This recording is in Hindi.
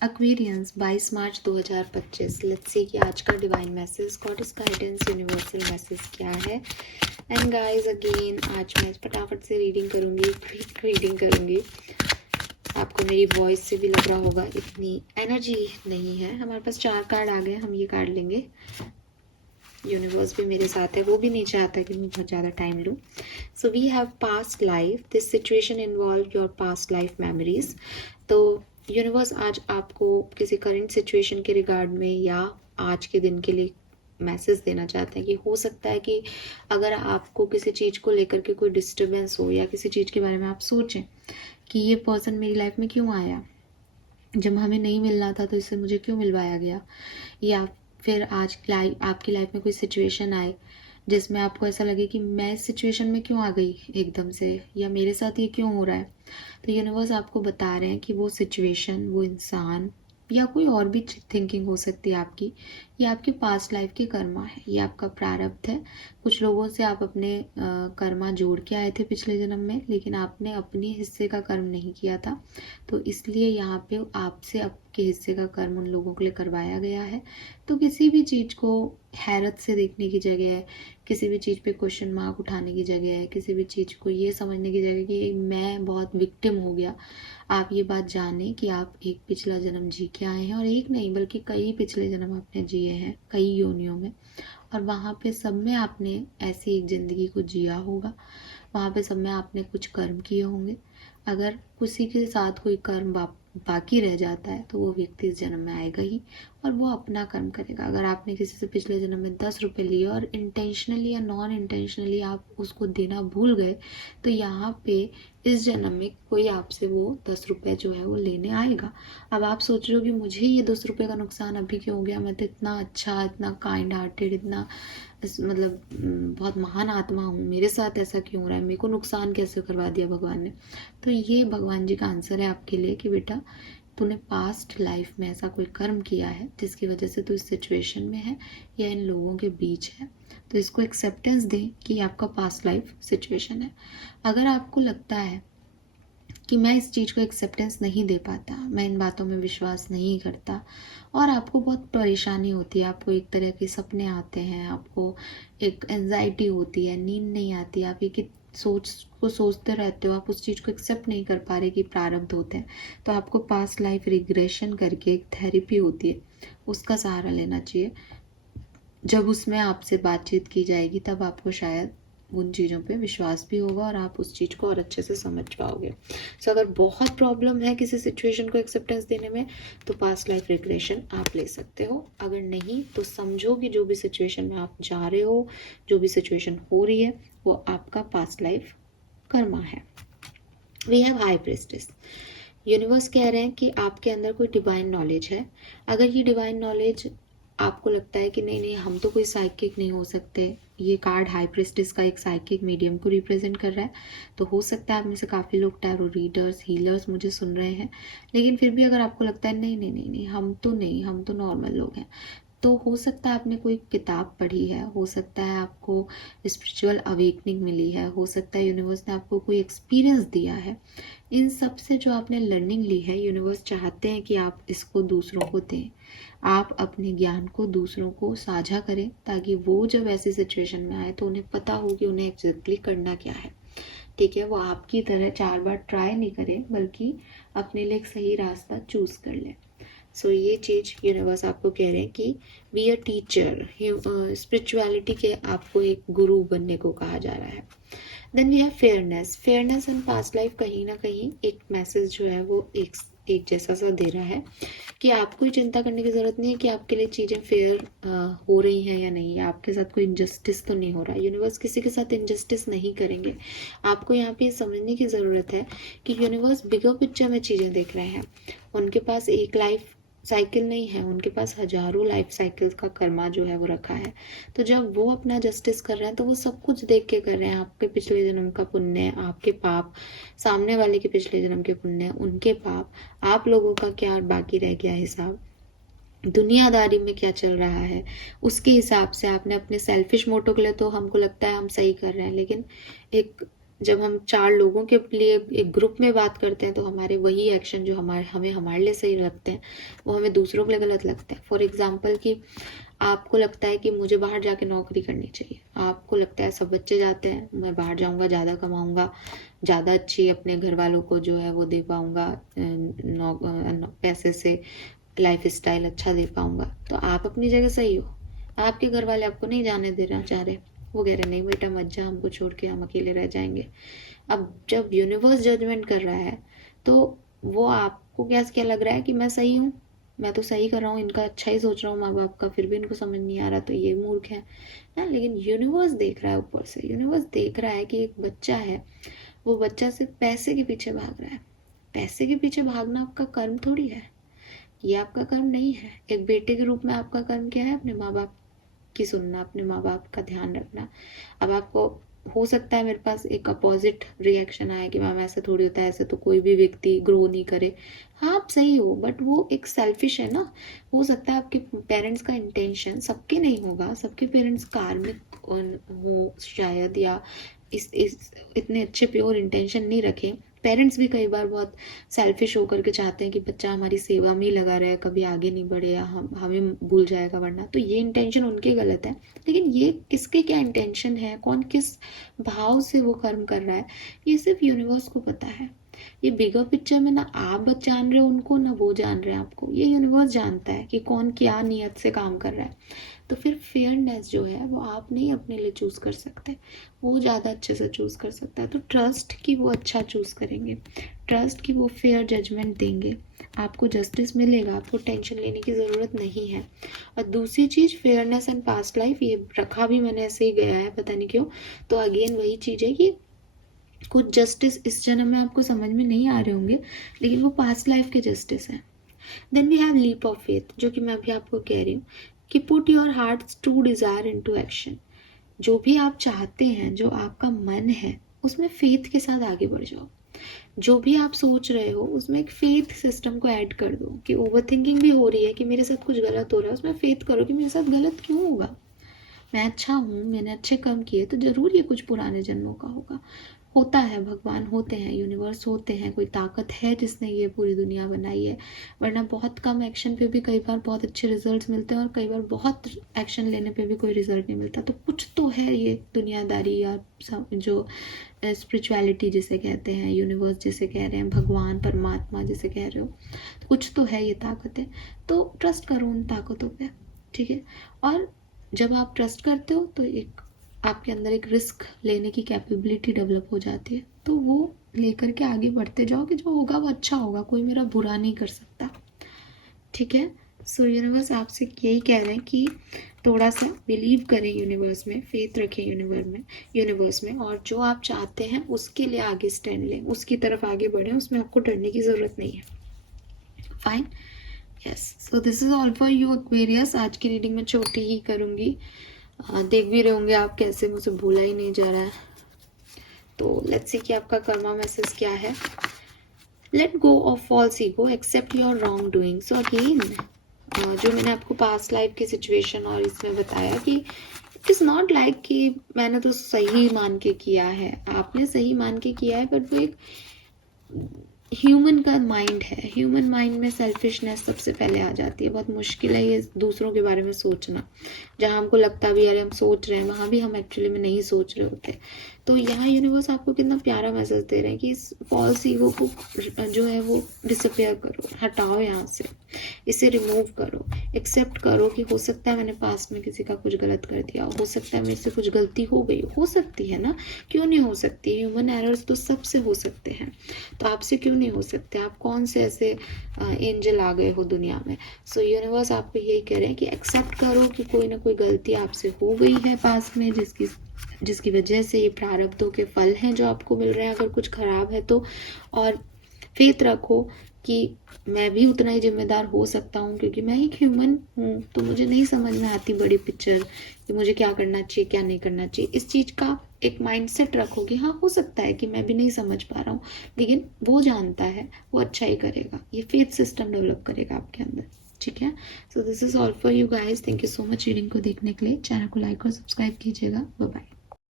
Aquarians 22 March 2025। लेट्स सी कि आज का divine message, goddess guidance, universal message क्या है। एंड गाइस अगेन आज मैं फटाफट से रीडिंग करूँगी, क्विक रीडिंग करूँगी। आपको मेरी वॉइस से भी लग रहा होगा इतनी एनर्जी नहीं है। हमारे पास 4 कार्ड आ गए, हम ये कार्ड लेंगे। यूनिवर्स भी मेरे साथ है, वो भी नहीं चाहता कि मैं बहुत ज़्यादा टाइम लूँ। So we have past life, this situation involve your past life memories. तो यूनिवर्स आज आपको किसी करंट सिचुएशन के रिगार्ड में या आज के दिन के लिए मैसेज देना चाहते हैं कि हो सकता है कि अगर आपको किसी चीज़ को लेकर के कोई डिस्टर्बेंस हो या किसी चीज़ के बारे में आप सोचें कि ये पर्सन मेरी लाइफ में क्यों आया, जब हमें नहीं मिलना था तो इससे मुझे क्यों मिलवाया गया, या फिर आज आपकी लाइफ में कोई सिचुएशन आए जिसमें आपको ऐसा लगे कि मैं इस सिचुएशन में क्यों आ गई एकदम से, या मेरे साथ ये क्यों हो रहा है। तो यूनिवर्स आपको बता रहे हैं कि वो सिचुएशन, वो इंसान या कोई और भी थिंकिंग हो सकती है आपकी, ये आपकी पास्ट लाइफ की कर्मा है, ये आपका प्रारब्ध है। कुछ लोगों से आप अपने कर्मा जोड़ के आए थे पिछले जन्म में, लेकिन आपने अपने हिस्से का कर्म नहीं किया था, तो इसलिए यहाँ पे आपसे आपके हिस्से का कर्म उन लोगों के लिए करवाया गया है। तो किसी भी चीज़ को हैरत से देखने की जगह, किसी भी चीज़ पे क्वेश्चन मार्क उठाने की जगह, किसी भी चीज़ को ये समझने की जगह कि मैं बहुत विक्टिम हो गया, आप ये बात जानें कि आप एक पिछला जन्म जी के आए हैं, और एक नहीं बल्कि कई पिछले जन्म आपने जिए हैं, कई योनियों में। और वहाँ पे सब में आपने ऐसी एक ज़िंदगी को जिया होगा, वहाँ पे सब में आपने कुछ कर्म किए होंगे। अगर किसी के साथ कोई कर्म बाकी रह जाता है तो वो व्यक्ति इस जन्म में आएगा ही, और वो अपना कर्म करेगा। अगर आपने किसी से पिछले जन्म में 10 रुपये लिए और इंटेंशनली या नॉन इंटेंशनली आप उसको देना भूल गए, तो यहाँ पे इस जन्म में कोई आपसे वो 10 रुपये जो है वो लेने आएगा। अब आप सोच रहे हो कि मुझे ये 10 रुपये का नुकसान अभी क्यों हो गया, मैं तो इतना अच्छा, इतना काइंड हार्टेड, इतना मतलब बहुत महान आत्मा हूँ, मेरे साथ ऐसा क्यों हो रहा है, मेरे को नुकसान कैसे करवा दिया भगवान ने। तो ये भगवान जी का आंसर है आपके लिए कि बेटा तूने पास्ट लाइफ में ऐसा कोई कर्म किया है जिसकी वजह से तू इस सिचुएशन में है या इन लोगों के बीच है। तो इसको एक्सेप्टेंस दें कि आपका पास्ट लाइफ सिचुएशन है। अगर आपको लगता है कि मैं इस चीज़ को एक्सेप्टेंस नहीं दे पाता, मैं इन बातों में विश्वास नहीं करता, और आपको बहुत परेशानी होती है, आपको एक तरह के सपने आते हैं, आपको एक एंजाइटी होती है, नींद नहीं आती, आप एक सोचते रहते हो, आप उस चीज़ को एक्सेप्ट नहीं कर पा रहे कि प्रारब्ध होते हैं, तो आपको पास्ट लाइफ रिग्रेशन करके एक थेरेपी होती है, उसका सहारा लेना चाहिए। जब उसमें आपसे बातचीत की जाएगी तब आपको शायद उन चीज़ों पे विश्वास भी होगा और आप उस चीज़ को और अच्छे से समझ पाओगे। सो अगर बहुत प्रॉब्लम है किसी सिचुएशन को एक्सेप्टेंस देने में, तो पास्ट लाइफ रिग्रेशन आप ले सकते हो। अगर नहीं तो समझो कि जो भी सिचुएशन में आप जा रहे हो, जो भी सिचुएशन हो रही है, वो आपका पास्ट लाइफ कर्मा है। We have high priestess. Universe कह रहे हैं कि आपके अंदर कोई डिवाइन नॉलेज है। अगर ये डिवाइन नॉलेज आपको लगता है कि नहीं नहीं हम तो कोई साइकिक नहीं हो सकते, ये कार्ड हाई प्रीस्टेस का एक साइकिक मीडियम को रिप्रेजेंट कर रहा है, तो हो सकता है आप में से काफ़ी लोग टैरो रीडर्स, हीलर्स मुझे सुन रहे हैं। लेकिन फिर भी अगर आपको लगता है नहीं नहीं नहीं नहीं हम तो नहीं, हम तो नॉर्मल लोग हैं, तो हो सकता है आपने कोई किताब पढ़ी है, हो सकता है आपको स्पिरिचुअल अवेकनिंग मिली है, हो सकता है यूनिवर्स ने आपको कोई एक्सपीरियंस दिया है। इन सब से जो आपने लर्निंग ली है, यूनिवर्स चाहते हैं कि आप इसको दूसरों को दें, आप अपने ज्ञान को दूसरों को साझा करें, ताकि वो जब ऐसी सिचुएशन में आए तो उन्हें पता हो कि उन्हें एग्जैक्टली करना क्या है। ठीक है, वो आपकी तरह 4 बार ट्राई नहीं करें, बल्कि अपने लिए एक सही रास्ता चूज कर लें। सो ये चीज़ यूनिवर्स आपको कह रहे हैं कि बी अ टीचर, स्पिरिचुअलिटी के आपको एक गुरु बनने को कहा जा रहा है। Then we have fairness. Fairness in past life कहीं ना कहीं एक मैसेज जो है वो एक जैसा सा दे रहा है कि आपको ही चिंता करने की ज़रूरत नहीं है कि आपके लिए चीज़ें फेयर हो रही हैं या नहीं, या आपके साथ कोई इनजस्टिस तो नहीं हो रहा है। यूनिवर्स किसी के साथ इनजस्टिस नहीं करेंगे। आपको यहाँ पे समझने की ज़रूरत है कि यूनिवर्स बिगर पिक्चर में चीज़ें देख रहे हैं। उनके पास एक लाइफ साइकिल नहीं है, उनके पास हजारों लाइफ साइकिल्स का कर्मा जो है वो रखा है। तो जब वो अपना जस्टिस कर रहे हैं तो वो सब कुछ देख के कर रहे हैं, आपके पिछले जन्म का पुण्य, आपके पाप, सामने वाले के पिछले जन्म के पुण्य, उनके पाप, आप लोगों का क्या बाकी रह गया हिसाब, दुनियादारी में क्या चल रहा है, उसके हिसाब से आपने अपने सेल्फिश मोटो के लिए तो हमको लगता है हम सही कर रहे हैं, लेकिन एक जब हम 4 लोगों के लिए एक ग्रुप में बात करते हैं तो हमारे वही एक्शन जो हमें लिए सही लगते हैं वो हमें दूसरों के लिए गलत लगते हैं। फॉर एग्जाम्पल कि आपको लगता है कि मुझे बाहर जाके नौकरी करनी चाहिए, आपको लगता है सब बच्चे जाते हैं, मैं बाहर जाऊंगा, ज़्यादा कमाऊंगा, ज़्यादा अच्छी अपने घर वालों को जो है वो दे पाऊंगा, पैसे से लाइफ स्टाइल अच्छा दे पाऊंगा। तो आप अपनी जगह सही हो, आपके घर वाले आपको नहीं जाने देना चाह रहे, वो कह रहे नहीं बेटा मत जा, हमको छोड़ के हम अकेले रह जाएंगे। अब जब यूनिवर्स जजमेंट कर रहा है तो वो आपको क्या लग रहा है कि मैं सही हूँ, मैं तो सही कर रहा हूँ, इनका अच्छा ही सोच रहा हूँ माँ बाप का, फिर भी इनको समझ नहीं आ रहा तो ये मूर्ख है ना। लेकिन यूनिवर्स देख रहा है ऊपर से, यूनिवर्स देख रहा है कि एक बच्चा है, वो बच्चा सिर्फ पैसे के पीछे भाग रहा है। पैसे के पीछे भागना आपका कर्म थोड़ी है, ये आपका कर्म नहीं है। एक बेटे के रूप में आपका कर्म क्या है? अपने माँ बाप की सुनना, अपने माँ बाप का ध्यान रखना। अब आपको हो सकता है मेरे पास एक अपोजिट रिएक्शन आए कि मैम ऐसे थोड़ी होता है, ऐसे तो कोई भी व्यक्ति ग्रो नहीं करे। हाँ आप सही हो, बट वो एक सेल्फिश है ना। हो सकता है आपके पेरेंट्स का इंटेंशन, सबके नहीं होगा, सबके पेरेंट्स कार्मिक हो शायद, या इस इतने अच्छे प्योर इंटेंशन नहीं रखें। पेरेंट्स भी कई बार बहुत सेल्फिश होकर के चाहते हैं कि बच्चा हमारी सेवा में ही लगा रहे, कभी आगे नहीं बढ़े या हमें भूल जाएगा वरना, तो ये इंटेंशन उनके गलत है। लेकिन ये किसके क्या इंटेंशन है, कौन किस भाव से वो कर्म कर रहा है, ये सिर्फ यूनिवर्स को पता है। ये बिगर पिक्चर में ना आप जान रहे हो उनको, ना वो जान रहे हैं आपको, ये यूनिवर्स जानता है कि कौन क्या नियत से काम कर रहा है। तो फिर फेयरनेस जो है वो आप नहीं अपने लिए चूज कर सकते, वो ज़्यादा अच्छे से चूज कर सकता है। तो ट्रस्ट कि वो अच्छा चूज करेंगे, ट्रस्ट कि वो फेयर जजमेंट देंगे, आपको जस्टिस मिलेगा, आपको टेंशन लेने की ज़रूरत नहीं है। और दूसरी चीज़ फेयरनेस एंड पास्ट लाइफ, ये रखा भी मैंने ऐसे ही गया है, पता नहीं क्यों। तो अगेन वही चीज़ है कि कुछ जस्टिस इस जन्म में आपको समझ में नहीं आ रहे होंगे, लेकिन वो पास्ट लाइफ के जस्टिस हैं। Then we have leap of faith, जो कि मैं अभी आपको कह रही हूँ कि put your hearts to desire into action. जो भी आप चाहते हैं, जो आपका मन है, उसमें फेथ के साथ आगे बढ़ जाओ। जो भी आप सोच रहे हो उसमें एक फेथ सिस्टम को ऐड कर दो। कि ओवर थिंकिंग भी हो रही है कि मेरे साथ कुछ गलत हो रहा है, उसमें फेथ करो कि मेरे साथ गलत क्यों होगा, मैं अच्छा हूँ, मैंने अच्छे कर्म किए, तो जरूर ये कुछ पुराने जन्मों का होगा। होता है, भगवान होते हैं, यूनिवर्स होते हैं, कोई ताकत है जिसने ये पूरी दुनिया बनाई है। वरना बहुत कम एक्शन पे भी कई बार बहुत अच्छे रिजल्ट्स मिलते हैं, और कई बार बहुत एक्शन लेने पे भी कोई रिजल्ट नहीं मिलता। तो कुछ तो है ये दुनियादारी, या जो स्पिरिचुअलिटी जिसे कहते हैं, यूनिवर्स जिसे कह रहे हैं, भगवान परमात्मा जिसे कह रहे हो, तो कुछ तो है ये ताकतें। तो ट्रस्ट करो उन ताकतों पे, ठीक है। और जब आप ट्रस्ट करते हो तो एक आपके अंदर एक रिस्क लेने की कैपेबिलिटी डेवलप हो जाती है, तो वो लेकर के आगे बढ़ते जाओ कि जो होगा वो अच्छा होगा, कोई मेरा बुरा नहीं कर सकता, ठीक है। सो यूनिवर्स आपसे यही कह रहे हैं कि थोड़ा सा बिलीव करें यूनिवर्स में, फेथ रखें यूनिवर्स में, और जो आप चाहते हैं उसके लिए आगे स्टैंड लें, उसकी तरफ आगे बढ़ें, उसमें आपको डरने की ज़रूरत नहीं है। Fine, yes. So this is all for you Aquarius. आज की रीडिंग में छोटी ही करूँगी, देख भी रहे होंगे आप कैसे मुझे भूला ही नहीं जा रहा है। तो लेट्स सी कि आपका कर्मा मैसेज क्या है। Let go of false ego, accept your wrong doing. So again जो मैंने आपको पास्ट लाइफ की सिचुएशन और इसमें बताया कि इट इज़ नॉट लाइक कि मैंने तो सही मान के किया है, आपने सही मान के किया है, बट वो एक ह्यूमन का माइंड है, ह्यूमन माइंड में सेल्फिशनेस सबसे पहले आ जाती है। बहुत मुश्किल है ये दूसरों के बारे में सोचना, जहाँ हमको लगता भी अरे हम सोच रहे हैं, वहाँ भी हम एक्चुअली में नहीं सोच रहे होते। तो यहाँ यूनिवर्स आपको कितना प्यारा मैसेज दे रहे हैं कि इस फॉल्स ईगो को जो है वो डिसअपियर करो, हटाओ यहाँ से, इसे रिमूव करो, एक्सेप्ट करो कि हो सकता है मैंने पास्ट में किसी का कुछ गलत कर दिया, हो सकता है मेरे से कुछ गलती हो गई, हो सकती है ना, क्यों नहीं हो सकती, ह्यूमन एरर्स तो सबसे हो सकते हैं, तो आपसे क्यों नहीं हो सकते, आप कौन से ऐसे एंजल आ गए हो दुनिया में। सो यूनिवर्स आपको यही कह रहे हैं कि एक्सेप्ट करो कि कोई ना कोई गलती आपसे हो गई है पास्ट में, जिसकी वजह से ये प्रारब्धों के फल हैं जो आपको मिल रहे हैं, अगर कुछ खराब है तो। और फेथ रखो कि मैं भी उतना ही जिम्मेदार हो सकता हूँ, क्योंकि मैं एक ह्यूमन हूँ, तो मुझे नहीं समझ में आती बड़ी पिक्चर कि मुझे क्या करना चाहिए क्या नहीं करना चाहिए। इस चीज़ का एक माइंडसेट रखो कि हाँ हो सकता है कि मैं भी नहीं समझ पा रहा हूँ, लेकिन वो जानता है, वो अच्छा ही करेगा, ये फेथ सिस्टम डेवलप करेगा आपके अंदर, ठीक है। So this is all for you guys, thank you so much reading को देखने के लिए। चैनल को लाइक और सब्सक्राइब कीजिएगा। Bye bye.